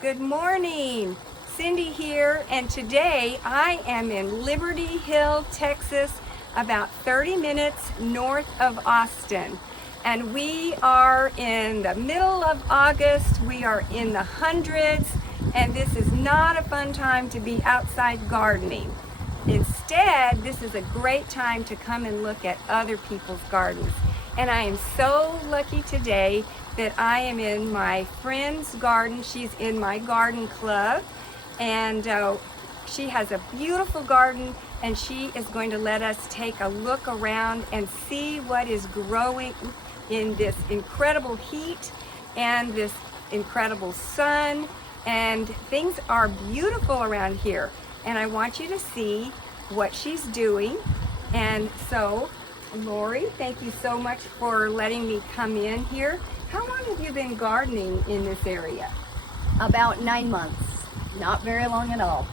Good morning, Cindy here, and today I am in Liberty Hill, Texas, about 30 minutes north of Austin. And we are in the middle of August, we are in the hundreds, and this is not a fun time to be outside gardening. Instead, this is a great time to come and look at other people's gardens. And I am so lucky today that I am in my friend's garden. She's in my garden club, and she has a beautiful garden, and she is going to let us take a look around and see what is growing in this incredible heat and this incredible sun, and things are beautiful around here. And I want you to see what she's doing. And so, Laurie, thank you so much for letting me come in here. How long have you been gardening in this area? About 9 months. Not very long at all.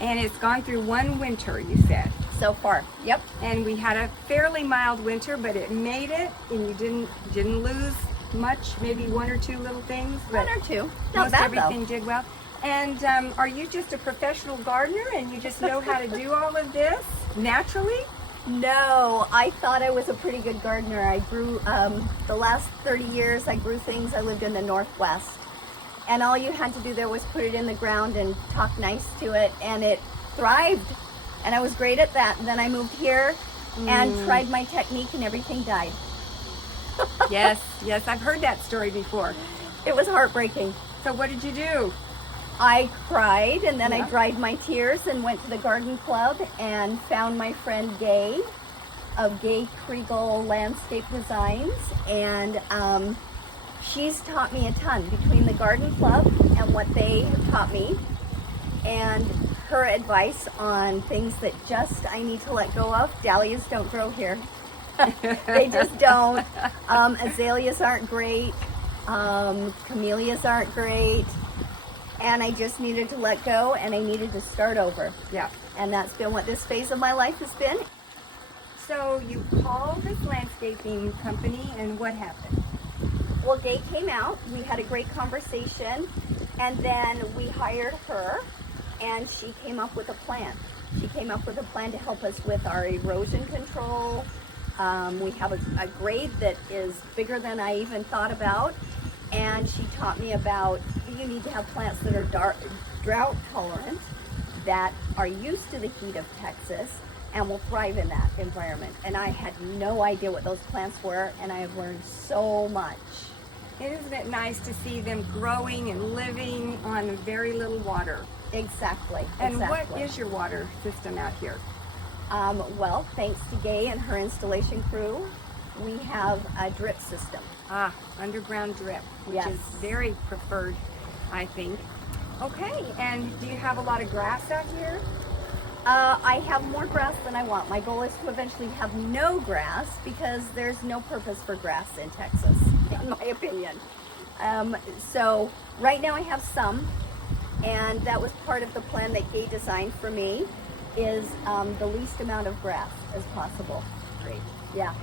And it's gone through one winter, you said. So far, yep. And we had a fairly mild winter, but it made it, and you didn't lose much, maybe one or two little things. But One or two. Not most bad everything though. did well. And are you just a professional gardener and you just know how to do all of this naturally? No, I thought I was a pretty good gardener. I grew, the last 30 years, I grew things. I lived in the Northwest. And all you had to do there was put it in the ground and talk nice to it, and it thrived. And I was great at that. And then I moved here and tried my technique, and everything died. Yes, I've heard that story before. It was heartbreaking. So what did you do? I cried, and then Yeah. I dried my tears and went to the garden club and found my friend Gay of Gay Kriegel Landscape Designs, and she's taught me a ton between the garden club and what they have taught me, and her advice on things that just I need to let go of. Dahlias don't grow here. They just don't. Azaleas aren't great. Camellias aren't great. And I just needed to let go, and I needed to start over. Yeah. And that's been what this phase of my life has been. So you called this landscaping company, and what happened? Well, Gay came out, we had a great conversation, and then we hired her, and she came up with a plan. She came up with a plan to help us with our erosion control. We have a grade that is bigger than I even thought about, and she taught me about you need to have plants that are drought tolerant, that are used to the heat of Texas, and will thrive in that environment. And I had no idea what those plants were, and I have learned so much. Isn't it nice to see them growing and living on very little water? Exactly. And exactly. what is your water system out here? Well, thanks to Gay and her installation crew, we have a drip system. Underground drip, which Yes. is very preferred, I think. Okay, and do you have a lot of grass out here? I have more grass than I want. My goal is to eventually have no grass, because there's no purpose for grass in Texas, in my opinion. So right now I have some, and that was part of the plan that Gay designed for me, is the least amount of grass as possible. Great. Yeah.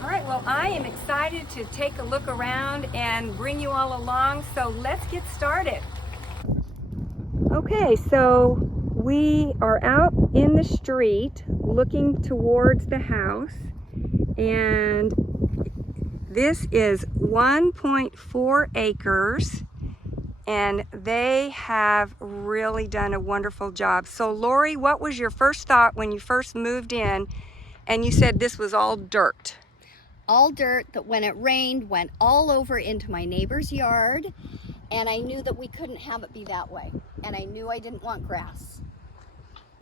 All right, well, I am excited to take a look around and bring you all along, so let's get started. Okay, so we are out in the street looking towards the house, and this is 1.4 acres, and they have really done a wonderful job. So Laurie, what was your first thought when you first moved in and you said this was all dirt? All dirt that when it rained went all over into my neighbor's yard, and I knew that we couldn't have it be that way, and I knew I didn't want grass,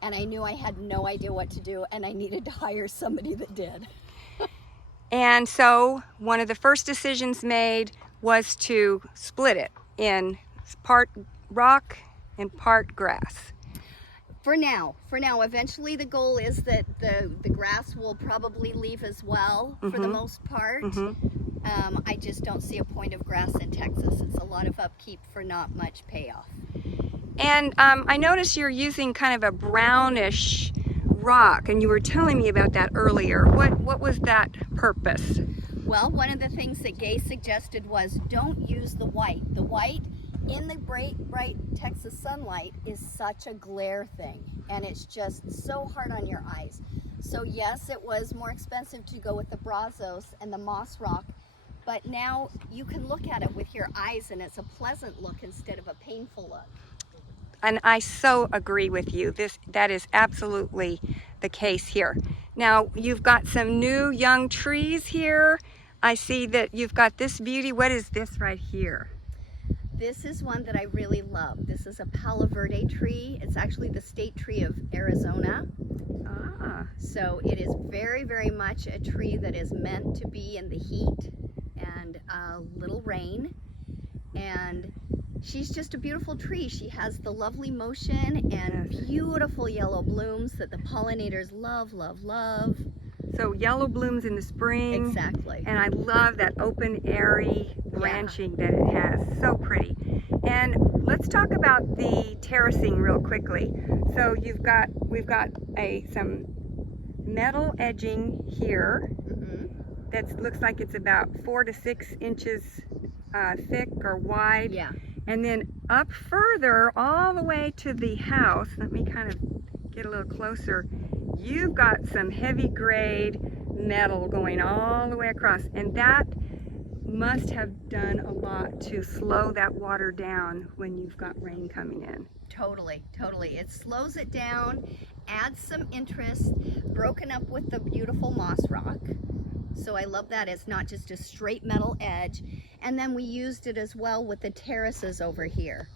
and I knew I had no idea what to do, and I needed to hire somebody that did. And so one of the first decisions made was to split it in part rock and part grass. For now, eventually the goal is that the grass will probably leave as well, for the most part. I just don't see a point of grass in Texas. It's a lot of upkeep for not much payoff. And I noticed you're using kind of a brownish rock, and you were telling me about that earlier. What was that purpose? Well, one of the things that Gay suggested was don't use the white. The white in the bright Texas sunlight is such a glare thing, and it's just so hard on your eyes. So yes, it was more expensive to go with the Brazos and the moss rock, but now you can look at it with your eyes and it's a pleasant look instead of a painful look. And I so agree with you. That is absolutely the case here. Now, you've got some new young trees here. I see that you've got this beauty. What is this right here? This is one that I really love. This is a Palo Verde tree. It's actually the state tree of Arizona. So it is very, very much a tree that is meant to be in the heat and a little rain. And she's just a beautiful tree. She has the lovely motion and beautiful yellow blooms that the pollinators love, love, love. So yellow blooms in the spring. Exactly. And I love that open, airy branching that it has. So pretty. And let's talk about the terracing real quickly. So we've got some metal edging here that looks like it's about 4 to 6 inches thick or wide. Yeah. And then up further, all the way to the house, let me kind of get a little closer, you've got some heavy grade metal going all the way across, and that must have done a lot to slow that water down when you've got rain coming in. Totally, totally. It slows it down, adds some interest, broken up with the beautiful moss rock. So I love that it's not just a straight metal edge. And then we used it as well with the terraces over here.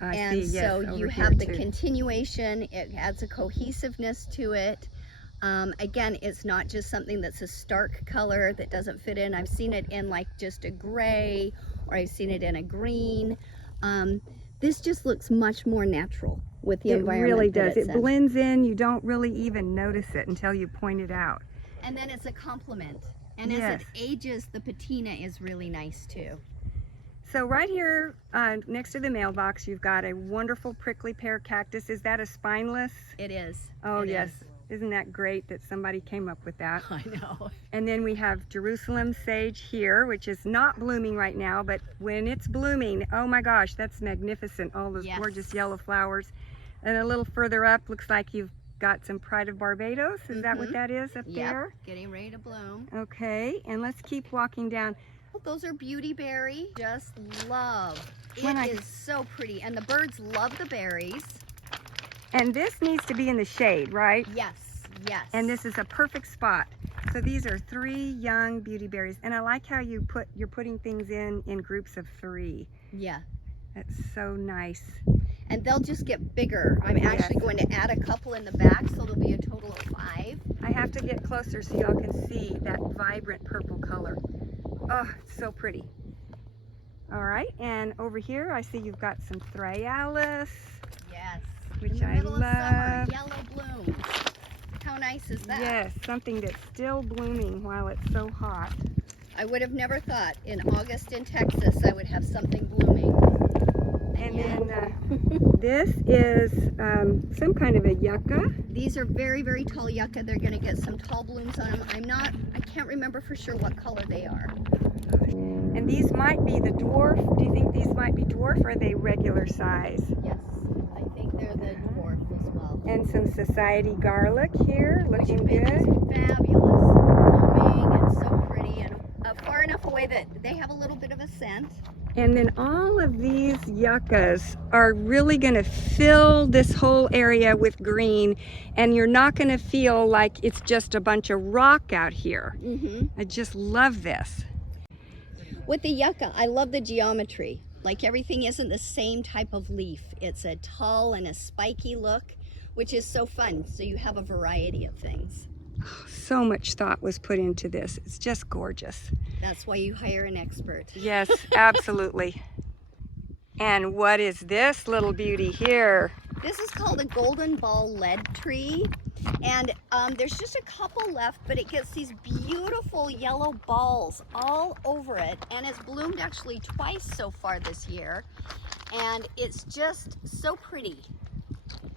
And so you have the continuation, it adds a cohesiveness to it. Again, it's not just something that's a stark color that doesn't fit in. I've seen it in like just a gray, or I've seen it in a green. This just looks much more natural with the environment. It really does. It blends in. You don't really even notice it until you point it out. And then it's a compliment. And as it ages, the patina is really nice too. So right here next to the mailbox, you've got a wonderful prickly pear cactus. Is that a spineless? It is. Oh, yes. Isn't that great that somebody came up with that? I know. And then we have Jerusalem sage here, which is not blooming right now, but when it's blooming, oh my gosh, that's magnificent. All those gorgeous yellow flowers. And a little further up, looks like you've got some Pride of Barbados. Is that what that is up there? Getting ready to bloom. Okay, and let's keep walking down. Oh, those are beautyberry. Just love. It is so pretty, and the birds love the berries. And this needs to be in the shade, right? Yes, yes. And this is a perfect spot. So these are 3 young beautyberries, and I like how you're putting things in groups of 3. Yeah. That's so nice. And they'll just get bigger. I'm actually going to add a couple in the back, so there'll be a total of 5. I have to get closer so y'all can see that vibrant purple color. Oh, it's so pretty. All right, and over here I see you've got some Thryallis. Yes. Which I love. Summer, yellow bloom. How nice is that? Yes, something that's still blooming while it's so hot. I would have never thought in August in Texas I would have something blooming. And then this is some kind of a yucca. These are very, very tall yucca. They're going to get some tall blooms on them. I can't remember for sure what color they are. And these might be the dwarf. Do you think these might be dwarf, or are they regular size? Yes, I think they're the dwarf as well. And some society garlic here, looking good. Fabulous, blooming and so pretty, and far enough away that they have a little bit of a scent. And then all of these yuccas are really going to fill this whole area with green, and you're not going to feel like it's just a bunch of rock out here. I just love this. With the yucca, I love the geometry. Like everything isn't the same type of leaf. It's a tall and a spiky look, which is so fun. So you have a variety of things. Oh, so much thought was put into this. It's just gorgeous. That's why you hire an expert. Yes, absolutely. And what is this little beauty here? This is called a golden ball lead tree. And there's just a couple left, but it gets these beautiful yellow balls all over it. And it's bloomed actually twice so far this year. And it's just so pretty.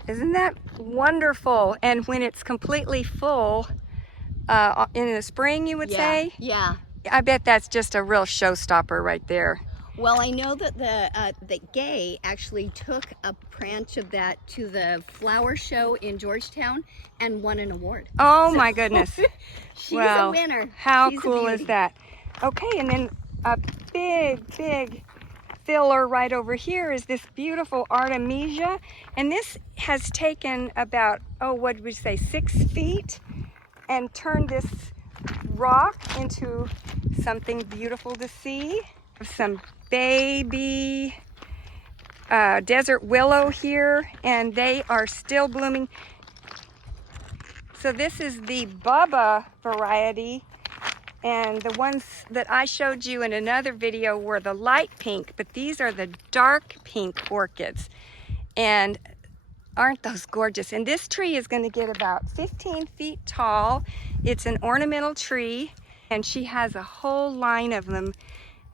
Isn't that wonderful? And when it's completely full, in the spring, you would say? Yeah. I bet that's just a real showstopper right there. Well, I know that that Gay actually took a branch of that to the flower show in Georgetown and won an award. Oh So, my goodness. she's Well, a winner. how She's a cool is beauty. that? Okay, and then a big filler right over here is this beautiful Artemisia. And this has taken about, oh, what would we say, 6 feet and turned this rock into something beautiful to see. Some baby desert willow here, and they are still blooming. So this is the Bubba variety, and the ones that I showed you in another video were the light pink, but these are the dark pink orchids. And aren't those gorgeous? And this tree is going to get about 15 feet tall. It's an ornamental tree, and she has a whole line of them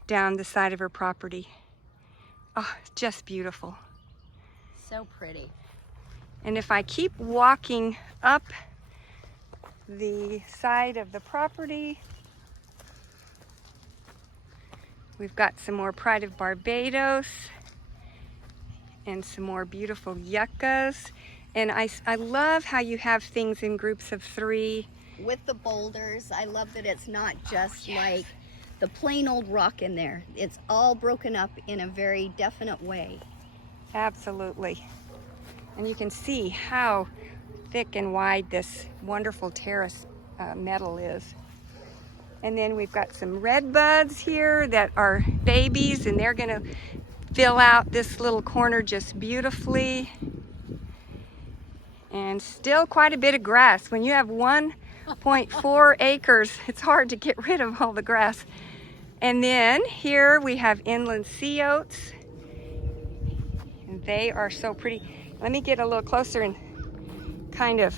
down the side of her property. Oh, just beautiful. So pretty. And if I keep walking up the side of the property, we've got some more Pride of Barbados and some more beautiful yuccas. And I love how you have things in groups of 3. With the boulders, I love that it's not just like the plain old rock in there. It's all broken up in a very definite way. Absolutely. And you can see how thick and wide this wonderful terrace metal is. And then we've got some red buds here that are babies, and they're gonna fill out this little corner just beautifully. And still quite a bit of grass. When you have 1.4 acres, it's hard to get rid of all the grass. And then here we have inland sea oats. And they are so pretty. Let me get a little closer and kind of,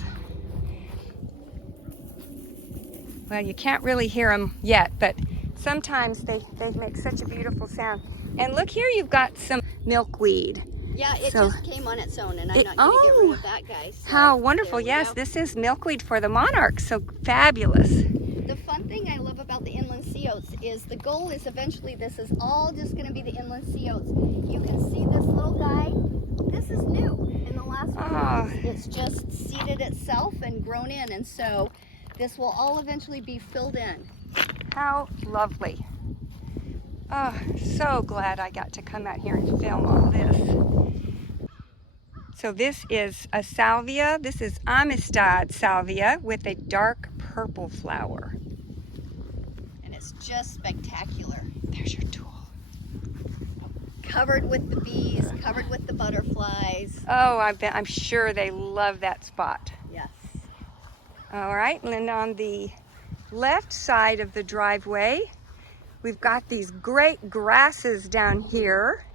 well, you can't really hear them yet, but sometimes they make such a beautiful sound. And look here, you've got some milkweed. Yeah, it So, just came on its own, and I'm not going to get rid of that, guys. So how wonderful. there we Yes, go. this is milkweed for the monarch, so fabulous. The fun thing I love about the inland sea oats is the goal is eventually this is all just going to be the inland sea oats. You can see this little guy. This is new in the last few months. It's just seeded itself and grown in, and so this will all eventually be filled in. How lovely. Oh, so glad I got to come out here and film all this. So this is a salvia. This is Amistad salvia with a dark purple flower. And it's just spectacular. There's your tool. Covered with the bees, covered with the butterflies. Oh, I'm sure they love that spot. Yes. All right, and then on the left side of the driveway, we've got these great grasses down here.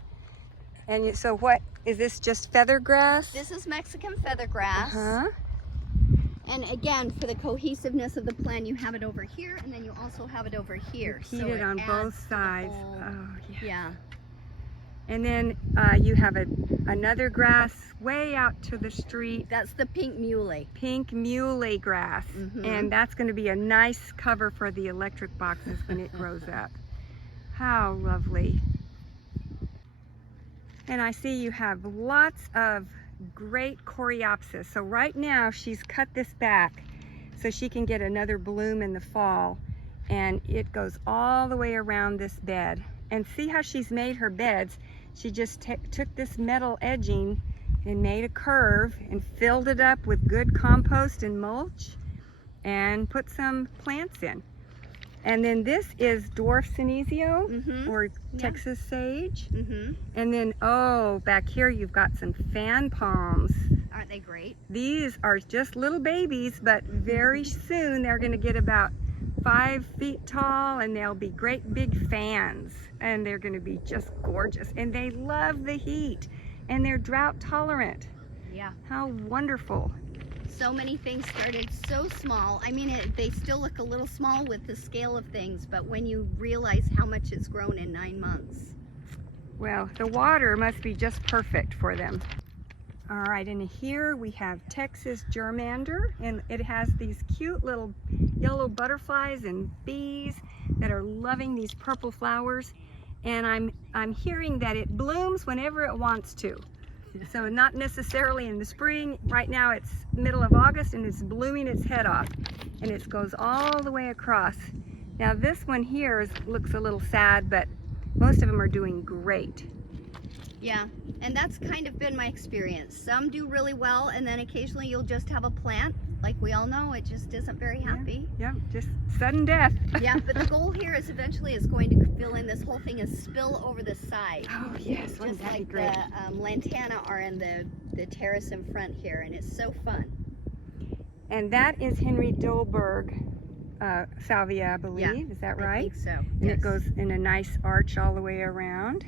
And so what, is this just feather grass? This is Mexican feathergrass. Uh-huh. And again, for the cohesiveness of the plan, you have it over here, and then you also have it over here. Repeated on adds both to the sides. whole- Oh, yeah. Yeah. And then you have another grass way out to the street, That's the pink muley. pink muley grass. Mhm. And that's going to be a nice cover for the electric boxes when it grows up. How lovely. And I see you have lots of great coreopsis. So right now she's cut this back so she can get another bloom in the fall. And it goes all the way around this bed. And see how she's made her beds. She just took this metal edging and made a curve and filled it up with good compost and mulch and put some plants in. And then this is dwarf senesio or Texas sage. And then, oh, back here you've got some fan palms. Aren't they great? These are just little babies, but very soon they're going to get about 5 feet tall, and they'll be great big fans, and they're going to be just gorgeous. And they love the heat, and they're drought tolerant. Yeah. How wonderful. So many things started so small. I mean, they still look a little small with the scale of things, but when you realize how much it's grown in 9 months. Well, the water must be just perfect for them. All right, and here we have Texas germander, and it has these cute little yellow butterflies and bees that are loving these purple flowers. and I'm hearing that it blooms whenever it wants to. So not necessarily in the spring. Right now it's middle of August and it's blooming its head off, and it goes all the way across. Now this one here looks a little sad, but most of them are doing great. Yeah, and that's kind of been my experience. Some do really well, and then occasionally you'll just have a plant, like we all know, it just isn't very happy. Yeah, just sudden death. Yeah, but the goal here is eventually is going to fill in this whole thing and spill over the side. Oh yes, wouldn't Just that like be great? the lantana are in the terrace in front here, and it's so fun. And that is Henry Dolberg salvia, I believe. Yeah, Is that I right? think so. And Yes. it goes in a nice arch all the way around.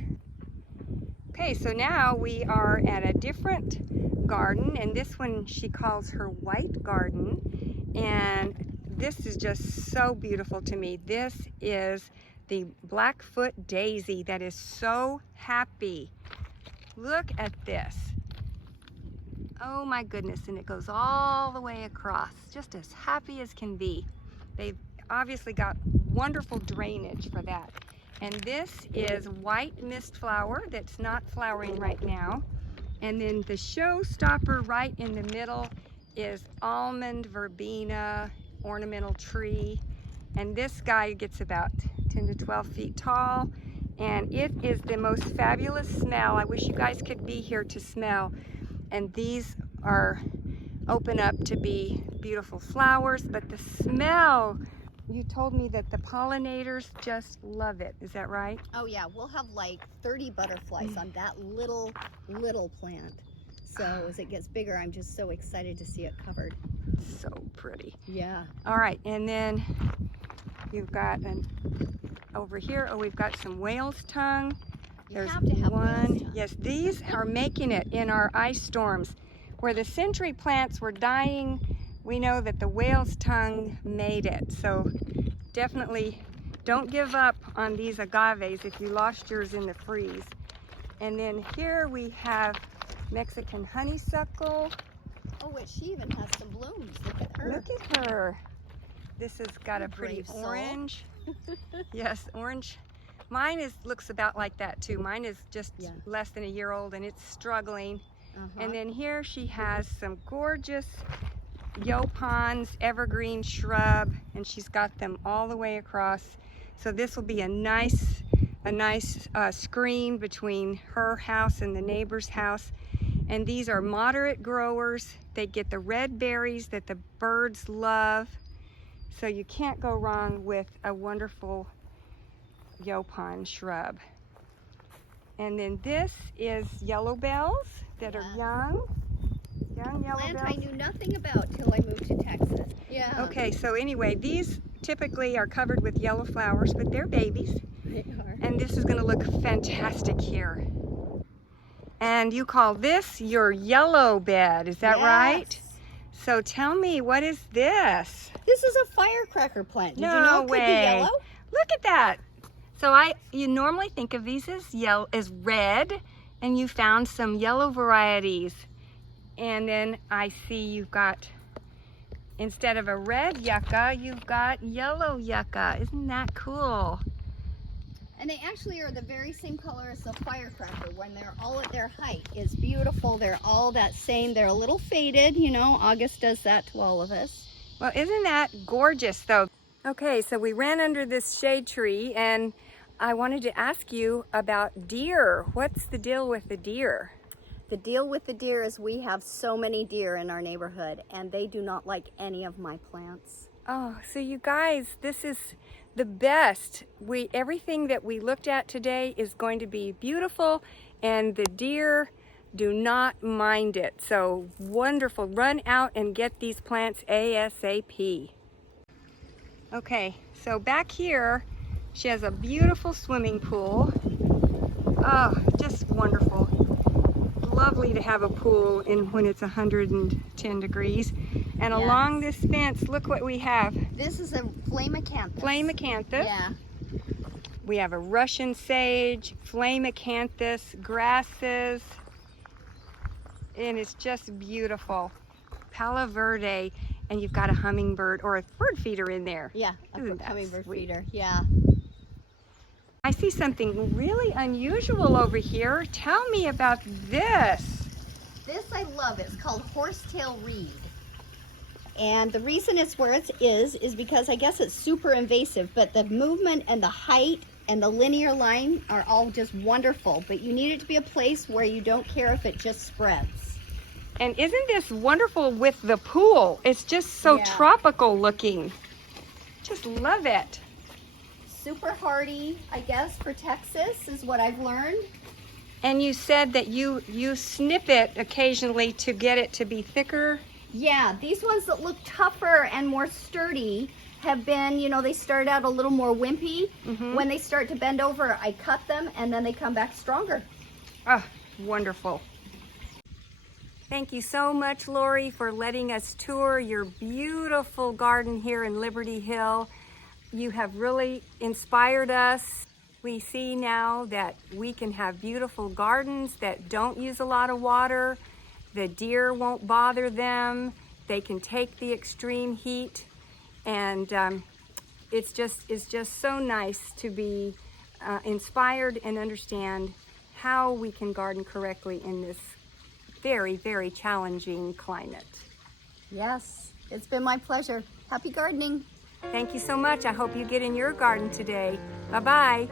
Okay, so now we are at a different garden, and this one she calls her white garden, and this is just so beautiful to me. This is the Blackfoot daisy that is so happy. Look at this. Oh my goodness, and it goes all the way across, just as happy as can be. They've obviously got wonderful drainage for that. And this is white mist flower that's not flowering right now. And then the showstopper right in the middle is almond verbena ornamental tree. And this guy gets about 10 to 12 feet tall. And it is the most fabulous smell. I wish you guys could be here to smell. And these are open up to be beautiful flowers, but the smell, you told me that the pollinators just love it. Is that right? Oh yeah, we'll have like 30 butterflies on that little plant. So as it gets bigger, I'm just so excited to see it covered. So pretty. Yeah. All right, and then you've got over here, we've got some whale's tongue. You There's have to have one. whale's tongue. Yes, these are making it in our ice storms. Where the century plants were dying, we know that the whale's tongue made it. So definitely don't give up on these agaves if you lost yours in the freeze. And then here we have Mexican honeysuckle. Oh, wait, she even has some blooms. Look at her. Look at her. This has got a pretty Brave soul. orange. Yes, orange. Mine looks about like that too. Mine is just less than a year old and it's struggling. And then here she has some gorgeous Yopons, evergreen shrub, and she's got them all the way across. So this will be a nice screen between her house and the neighbor's house. And these are moderate growers. They get the red berries that the birds love. So you can't go wrong with a wonderful Yopon shrub. And then this is yellow bells that are young yellow Plant bells. I knew nothing about till I moved to Texas. Yeah. Okay, so anyway, these typically are covered with yellow flowers, but they're babies. They are. And this is gonna look fantastic here. And you call this your yellow bed, is that right? So tell me, what is this? This is a firecracker plant. Did No you know it way. could be yellow? Look at that. So you normally think of these as red, and you found some yellow varieties. And then I see you've got, instead of a red yucca, you've got yellow yucca. Isn't that cool? And they actually are the very same color as the firecracker when they're all at their height. It's beautiful. They're all that same. They're a little faded, you know. August does that to all of us. Well, isn't that gorgeous though? Okay, so we ran under this shade tree and I wanted to ask you about deer. What's the deal with the deer? The deal with the deer is we have so many deer in our neighborhood and they do not like any of my plants. Oh, so you guys, this is the best. Everything that we looked at today is going to be beautiful, and the deer do not mind it. So wonderful. Run out and get these plants ASAP. Okay, so back here, she has a beautiful swimming pool. Oh, just wonderful. Lovely to have a pool when it's 110 degrees. And along this fence, look what we have. This is a flame acanthus. Flame acanthus. Yeah. We have a Russian sage, flame acanthus, grasses, and it's just beautiful. Palo Verde, and you've got a hummingbird or a bird feeder in there. Yeah, Isn't a that hummingbird sweet? feeder. Yeah. I see something really unusual over here. Tell me about this. This I love. It's called horsetail reed. And the reason it's where it is because I guess it's super invasive, but the movement and the height and the linear line are all just wonderful. But you need it to be a place where you don't care if it just spreads. And isn't this wonderful with the pool? It's just so Yeah. tropical looking. Just love it. Super hardy, I guess, for Texas is what I've learned. And you said that you snip it occasionally to get it to be thicker. Yeah, these ones that look tougher and more sturdy have been, you know, they start out a little more wimpy. When they start to bend over, I cut them and then they come back stronger. Oh, wonderful. Thank you so much, Laurie, for letting us tour your beautiful garden here in Liberty Hill. You have really inspired us. We see now that we can have beautiful gardens that don't use a lot of water. The deer won't bother them. They can take the extreme heat. And it's just so nice to be inspired and understand how we can garden correctly in this very, very challenging climate. Yes, it's been my pleasure. Happy gardening. Thank you so much. I hope you get in your garden today. Bye-bye.